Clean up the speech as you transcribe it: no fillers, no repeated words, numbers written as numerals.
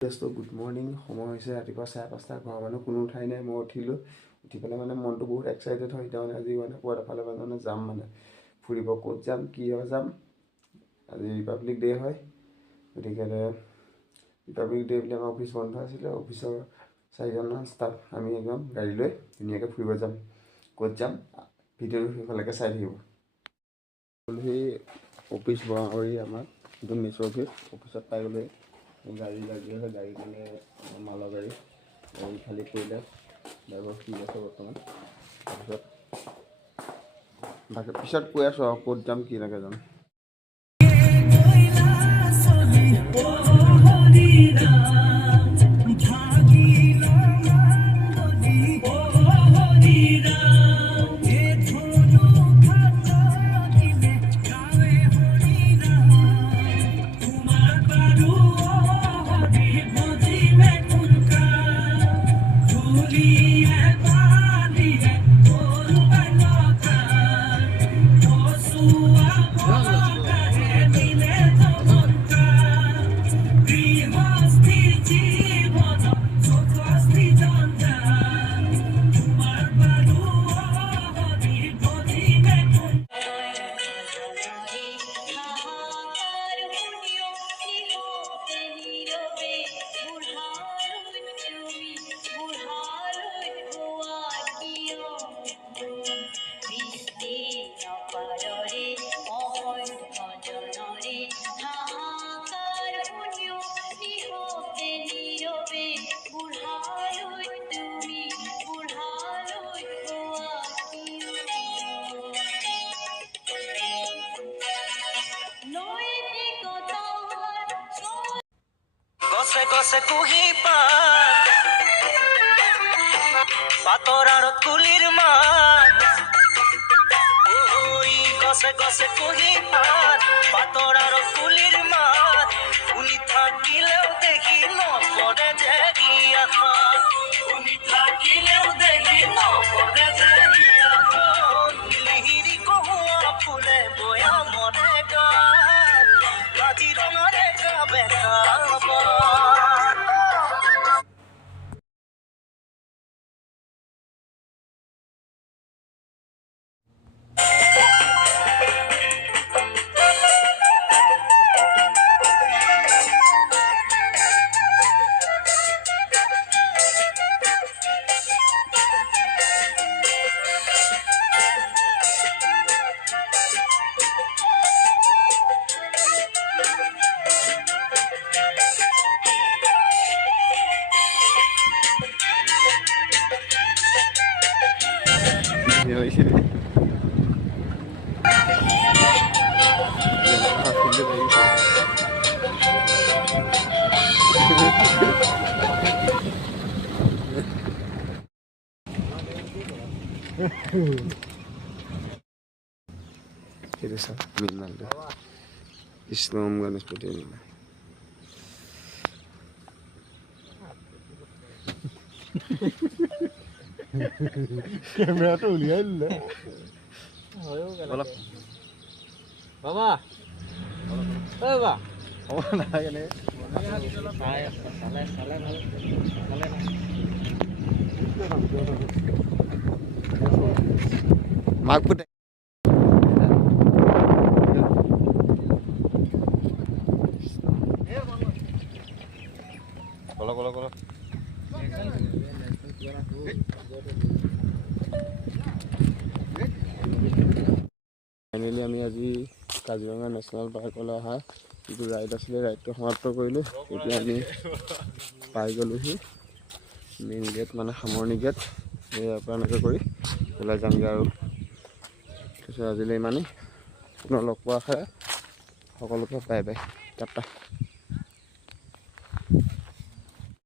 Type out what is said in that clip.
Good morning. সময় হৈছে ৰাতিপুৱা 5:30। ঘৰৰ মানুহ কোনো উঠাই নাই। মই উঠিলোঁ। উঠি পেলাই মানে মনটো বহুত এক্সাইটেড হয়। এতিয়া মানে আজি মানে পুৱা এফালে মানে যাম মানে ফুৰিব। ক'ত যাম, কি হয় যাম। আজি ৰিপাব্লিক ডে' হয়, গতিকে ৰিপাব্লিক ডে' বুলি আমাৰ অফিচ বন্ধ আছিলে। অফিচৰ 4জনমান ষ্টাফ আমি একদম গাড়ী লৈ ধুনীয়াকৈ ফুৰিব যাম। ক'ত যাম ভিডিঅ'টো সেইফালেকে চাই থাকিব। সেই অফিচ বৰাঙৰি আমাৰ যিটো মিছৰ অফিচত পাই গ'লে গাড়ী লাগি আছে। গাড়ী মানে মালৰ গাড়ী খালী কৰিলে ড্ৰাইভাৰ ঠিক আছে বৰ্তমান। তাৰপিছত বাকী পিছত কৈ আছোঁ আৰু ক'ত যাম কি লাগে যাম। গছে গছে কুহি পাত পাতৰ আৰত কুলিৰ মাত। গছে গছে কুহি পাত পাতৰ আৰত কুলিৰ মাত। শুনি থাকিলেও দেখি নপৰে যে গিয়াখন, শুনি থাকিলেও দেখি নপৰে যে গিয়াখন। লিহিৰি কহুৱা ফুলে বয়া মনে গান, কাজিৰঙাৰে গাবে গাব। কৃষ্ণ গণেশপতি কেমেৰাটো উলিয়াই দিলে বাবা বাবা মাক পুতে ফাইনেলি আমি আজি কাজিৰঙা নেশ্যনেল পাৰ্কলৈ অহা যিটো ৰাইড আছিলে ৰাইডটো সমাপ্ত কৰিলোঁ। এতিয়া আমি পাই গ'লোহি মেইন গেট, মানে সামৰণি গেট। ইয়াৰ পৰা এনেকৈ কৰি ওলাই যামগৈ আৰু। তাৰপিছত আজিলৈ ইমানেই। পুনৰ লগ পোৱা আশা, সকলোকে বাই বাই, টাটা।